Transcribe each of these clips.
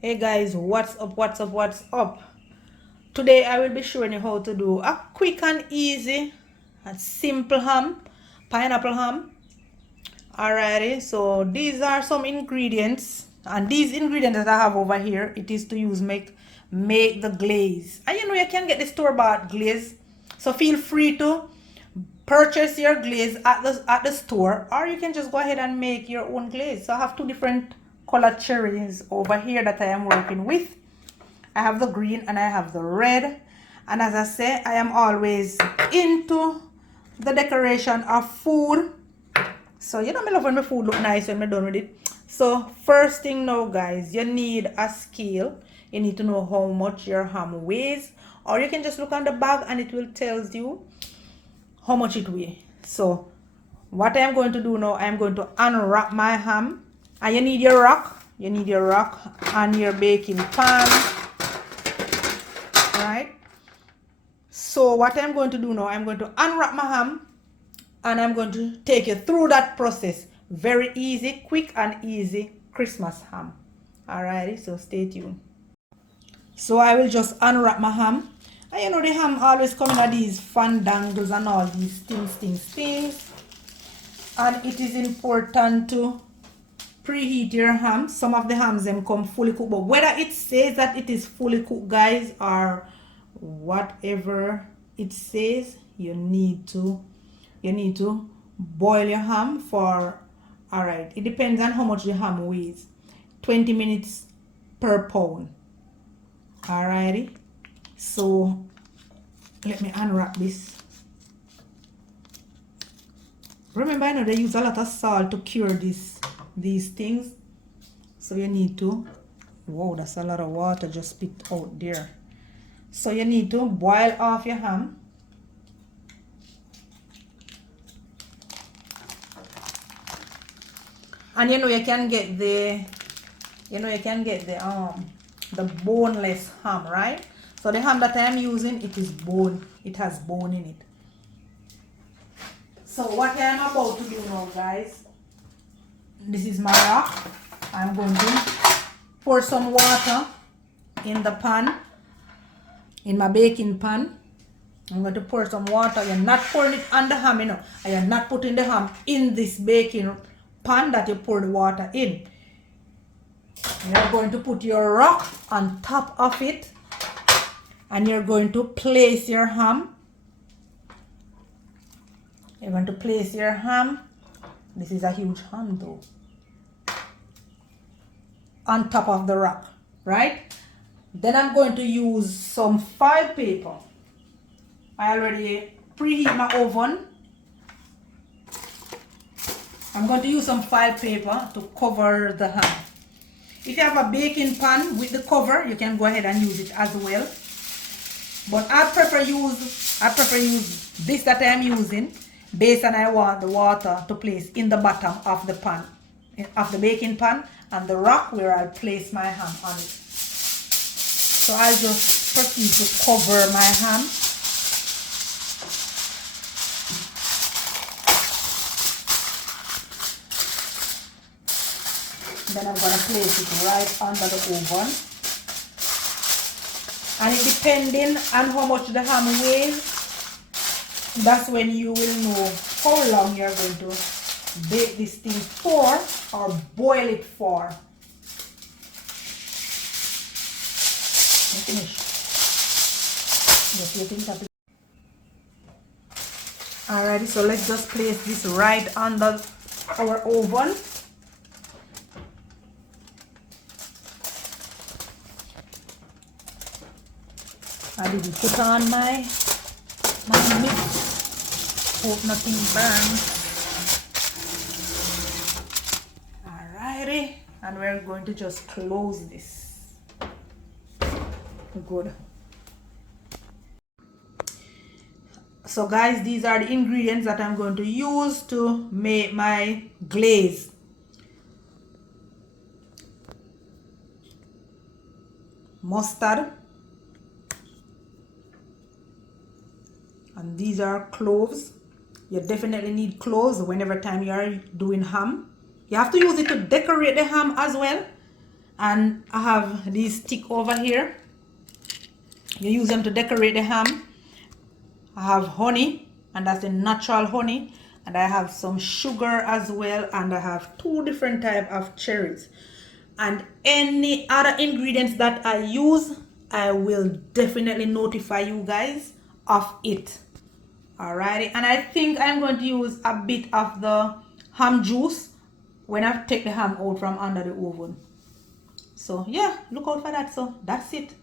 Hey guys, what's up, what's up? Today I will be showing you how to do a quick and easy and simple ham, pineapple ham. Alrighty, so these are some ingredients, and these ingredients that I have over here, it is to use make the glaze. And you can get the store-bought glaze, so feel free to purchase your glaze at the store, or you can just go ahead and make your own glaze. So I have two different colored cherries over here that I am working with. I have the green and I have the red, and as I say, I am always into the decoration of food. So I love when my food look nice when I'm done with it. So first thing now guys, you need a scale. You need to know how much your ham weighs, or you can just look on the bag and it will tells you how much it weighs. So what I am going to do now, I am going to unwrap my ham, and you need your rock and your baking pan, right? So what I'm going to do now, I'm going to unwrap my ham and I'm going to take you through that process. Very easy, quick and easy Christmas ham. Alrighty, so stay tuned. So I will just unwrap my ham. And the ham always come in these fandangles and all these things. And it is important to preheat your ham. Some of the hams them come fully cooked, but whether it says that it is fully cooked guys, or whatever it says, you need to boil your ham for, all right, it depends on how much the ham weighs, 20 minutes per pound. Alrighty, so let me unwrap this. Remember, I know they use a lot of salt to cure these things, so you need to, whoa, that's a lot of water just spit out there. So you need to boil off your ham. And you can get the the boneless ham, right? So the ham that I am using, it has bone in it. So what I am about to do now guys, this is my rock. I'm going to pour some water in the pan, in my baking pan. I'm going to pour some water. You're not pouring it on the ham, and you're not putting the ham in this baking pan that you pour the water in. You're going to put your rock on top of it, and you're going to place your ham. You're going to place your ham. This is a huge ham though. On top of the rock, right? Then I'm going to use some foil paper. I already preheat my oven. I'm going to use some foil paper to cover the ham. If you have a baking pan with the cover, you can go ahead and use it as well. But I prefer use this that I am using, based on I want the water to place in the bottom of the pan, of the baking pan, and the rock where I'll place my ham on it. So I'll just proceed to cover my ham. Then I'm going to place it right under the oven. And it depending on how much the ham weighs, that's when you will know how long you're going to bake this thing for, or boil it for. Finish. Alrighty, so let's just place this right under our oven. I didn't put on my mix. Hope nothing burns. Alrighty, and we're going to just close this. Good. So guys, these are the ingredients that I'm going to use to make my glaze. Mustard. And these are cloves. You definitely need cloves whenever time you are doing ham. You have to use it to decorate the ham as well. And I have these stick over here. You use them to decorate the ham. I have honey, and that's the natural honey, and I have some sugar as well, and I have 2 different type of cherries. And any other ingredients that I use, I will definitely notify you guys of it. Alrighty, and I think I'm going to use a bit of the ham juice when I take the ham out from under the oven. So yeah, look out for that. So that's it.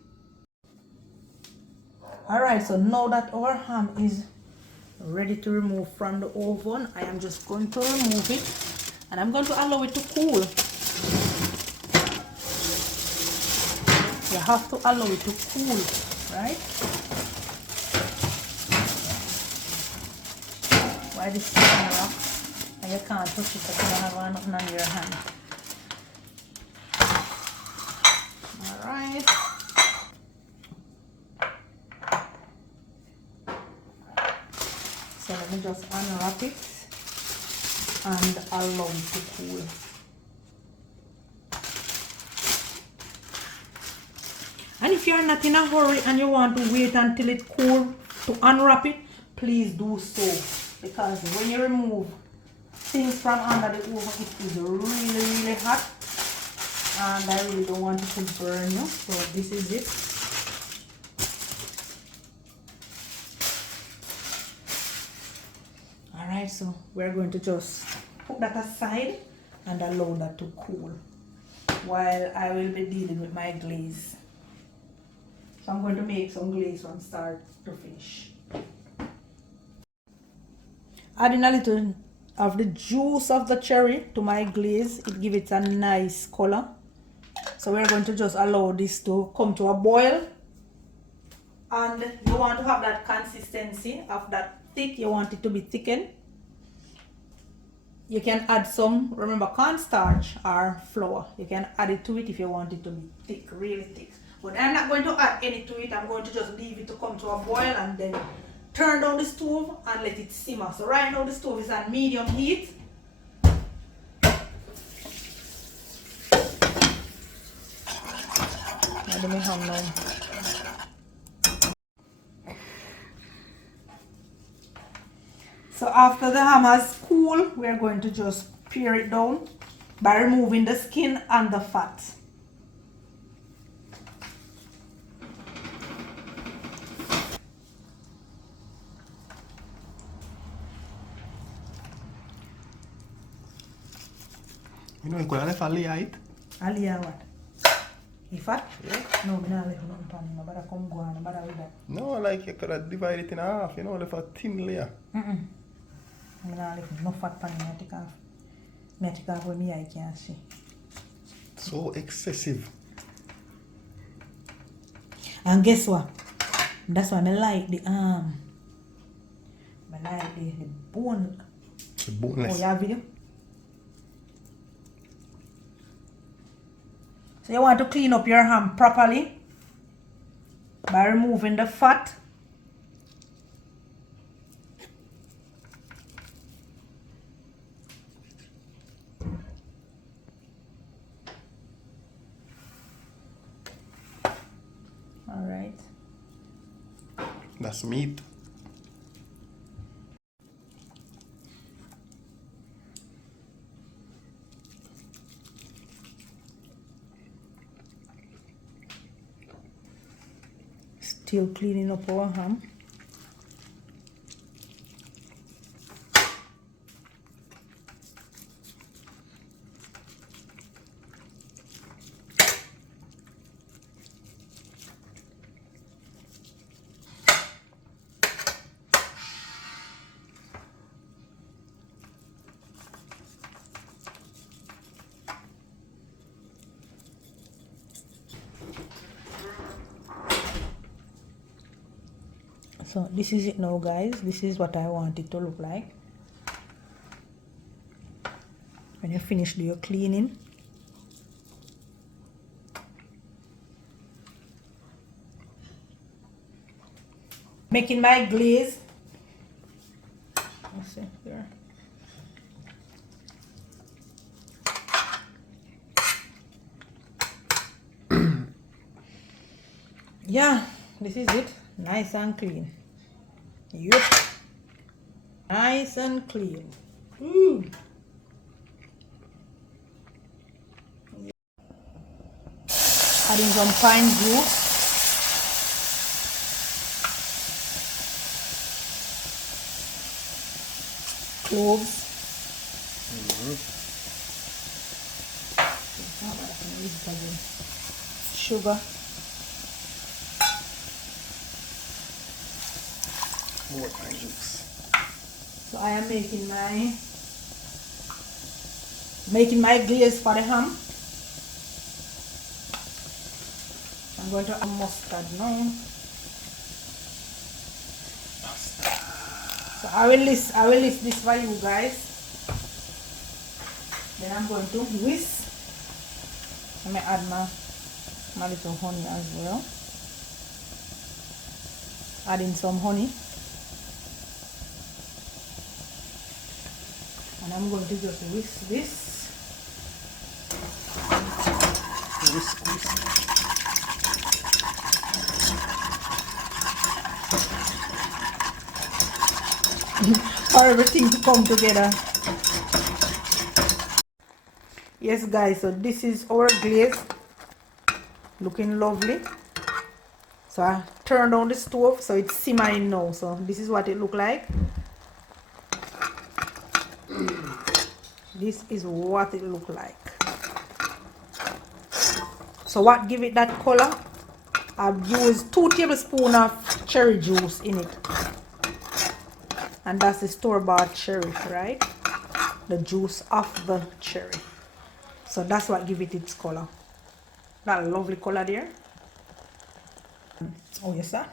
Alright, so now that our ham is ready to remove from the oven, I am just going to remove it, and I'm going to allow it to cool. You have to allow it to cool, right? Why this is on the rock and you can't touch it because you don't have nothing on your hand. Alright. So let me just unwrap it and allow it to cool. And if you're not in a hurry and you want to wait until it cools to unwrap it, please do so. Because when you remove things from under the oven, it is really hot. And I really don't want it to burn you. So this is it. Alright, so we're going to just put that aside and allow that to cool while I will be dealing with my glaze. So I'm going to make some glaze from start to finish. Adding a little of the juice of the cherry to my glaze, it gives it a nice color. So we're going to just allow this to come to a boil. And you want to have that consistency of that thick, you want it to be thickened. You can add some, remember, cornstarch or flour. You can add it to it if you want it to be thick, really thick. But I'm not going to add any to it. I'm going to just leave it to come to a boil and then turn down the stove and let it simmer. So right now the stove is at medium heat. I don't know how long. So after the ham has cooled, we're going to just pare it down by removing the skin and the fat. You know, you could have left Aliyah it. Aliyah what? The fat? Yeah. No, I don't left nothing pan him. I better come go on. I better with that. No, like you could have divided it in half, you know, left a thin layer. I don't left no fat pan him. I take off. I take off where I can't see. So excessive. And guess what? That's why I like the I like the bone. The boneless. Oh, you have video? So you want to clean up your ham properly by removing the fat. All right. That's meat. Still cleaning up our ham. So this is it now, guys. This is what I want it to look like when you finish your cleaning. Making my glaze. Let's see here. Yeah, this is it. Nice and clean. Yup. Nice and clean. Mm. Adding some pine juice. Cloves. Sugar. More pine juice. So I am making my glaze for the ham. I'm going to add mustard now. So I will list this for you guys. Then I'm going to whisk. Let me add my little honey as well. Add in some honey. And I'm going to just whisk this. Whisk, whisk. For everything to come together. Yes guys, so this is our glaze. Looking lovely. So I turned on the stove so it's simmering now. So this is what it look like. This is what it look like. So what give it that color? I've used 2 tablespoons of cherry juice in it. And that's the store-bought cherry, right? The juice of the cherry. So that's what give it its color. That lovely color there. Oh yes sir.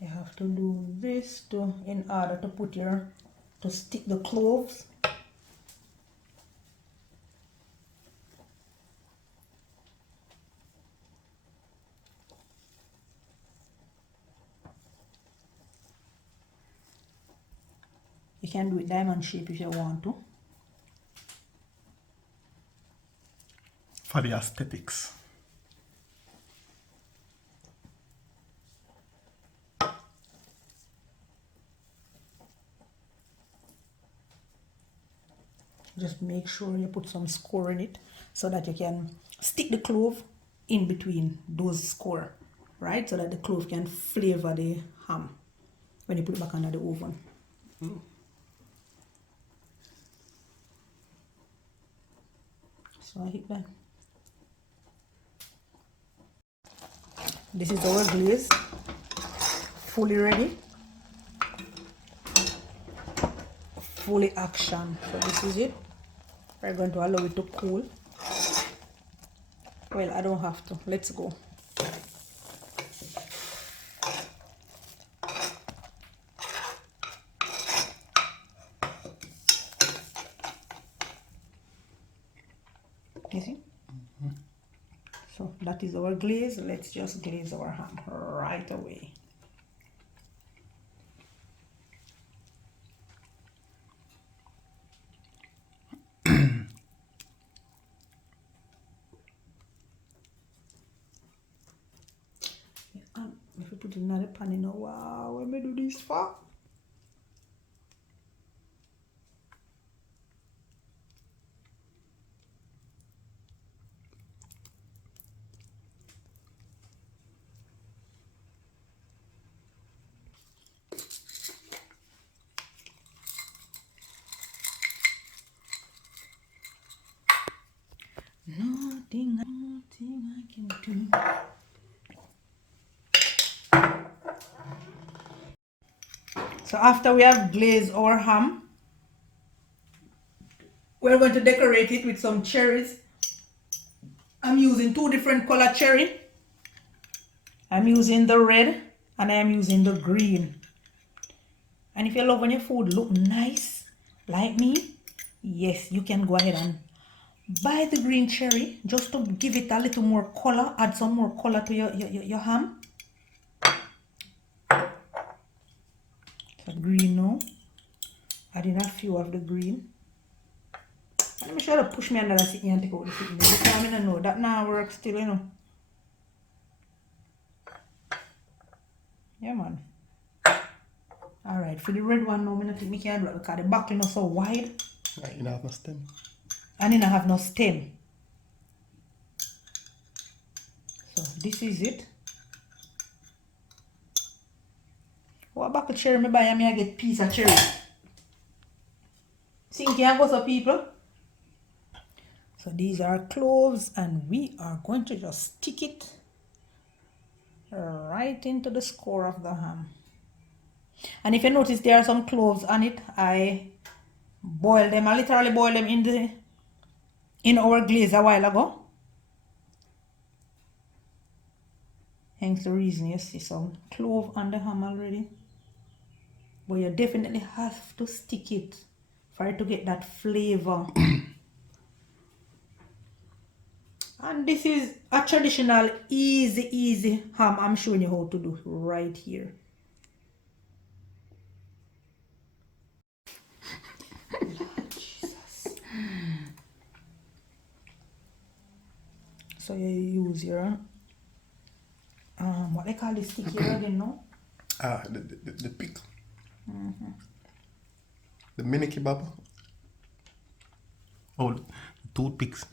You have to do this in order to to stick the cloves. You can do it diamond shape if you want to. For the aesthetics. Just make sure you put some score in it so that you can stick the clove in between those score, right? So that the clove can flavor the ham when you put it back under the oven. So I hit that. This is our glaze, fully ready, fully action. So this is it. We're going to allow it to cool. Well, I don't have to. Let's go. You see? So that is our glaze. Let's just glaze our ham right away. If you put it in another pan, you know, wow, let me do this for. Nothing I can do. So after we have glazed our ham, we're going to decorate it with some cherries. I'm using 2 different color cherry. I'm using the red and I am using the green. And if you love when your food look nice, like me, yes, you can go ahead and buy the green cherry just to give it a little more color, add some more color to your ham. So green now, adding a few of the green. Let me try to push me under the sitting and take out the sitting. Because I don't know. That now works still, you know. Yeah, man. Alright, for the red one now, I don't think I can do it because the buckle is so wide. Right, you don't have no stem. And I have no stem. So this is it. What buckle cherry me buy? I get piece of cherry. Think you go so people? So these are cloves and we are going to just stick it right into the core of the ham. And if you notice there are some cloves on it, I boiled them. I literally boiled them in our glaze a while ago. Hence the reason you see some clove on the ham already. But you definitely have to stick it for it to get that flavor. And this is a traditional easy ham I'm showing you how to do right here. Jesus. So you use your what they call this stick here again, no? The pick. The mini kebab. Oh, toothpicks.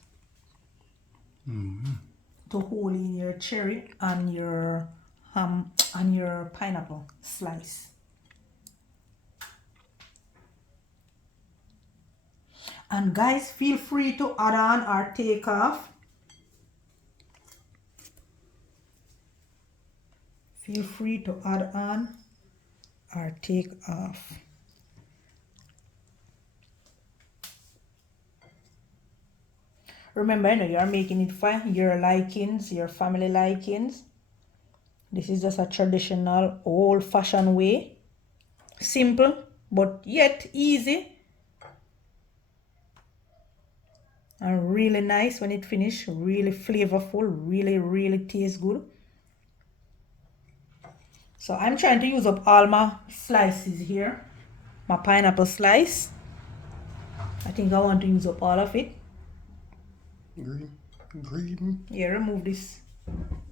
To hold in your cherry and your ham and your pineapple slice. And guys, feel free to add on or take off. Feel free to add on or take off. Remember, you know, you're making it for your likings, your family likings. This is just a traditional, old-fashioned way. Simple, but yet easy. And really nice when it finishes. Really flavorful. Really tastes good. So I'm trying to use up all my slices here. My pineapple slice. I think I want to use up all of it. Green. Yeah, remove this.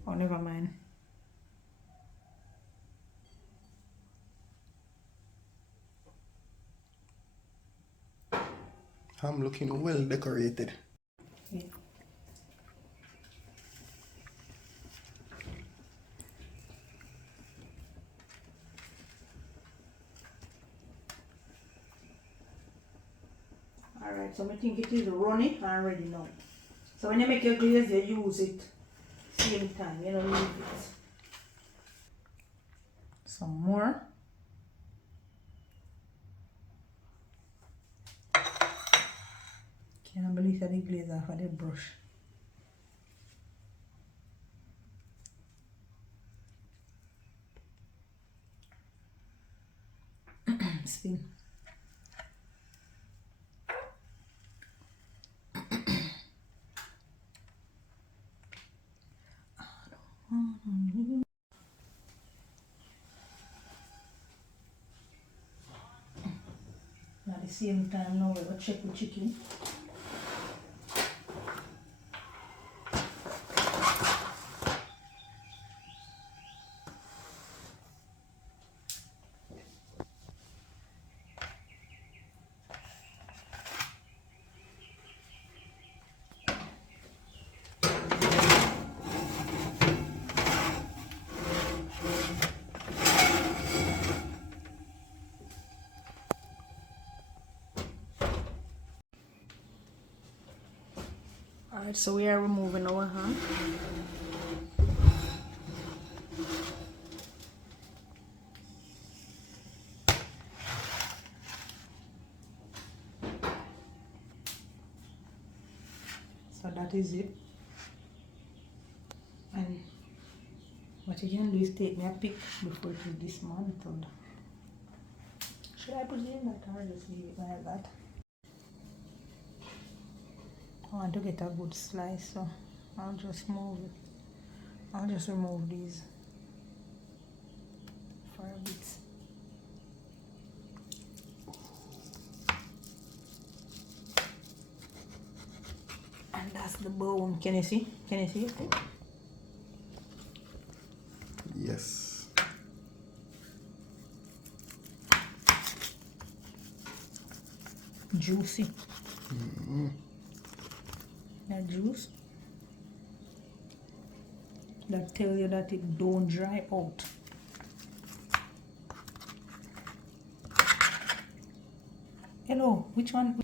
Oh, never mind. I'm looking well decorated. Yeah. Alright, so I think it is runny. I already know. So when you make your glaze, you use it same time. You know, leave it. Some more. Can't believe that the glaze off of the brush. Spin. At the same time, now we will check the chicken. Alright, so we are removing our ham. So that is it. And what you can do is take me a pic before it is dismantled. Should I put it in that or just leave it like that? I want to get a good slice, so I'll just move it. I'll just remove these for a bit. And that's the bone. Can you see? Can you see it? Yes. Juicy. That juice. That tell you that it don't dry out. Hello, which one?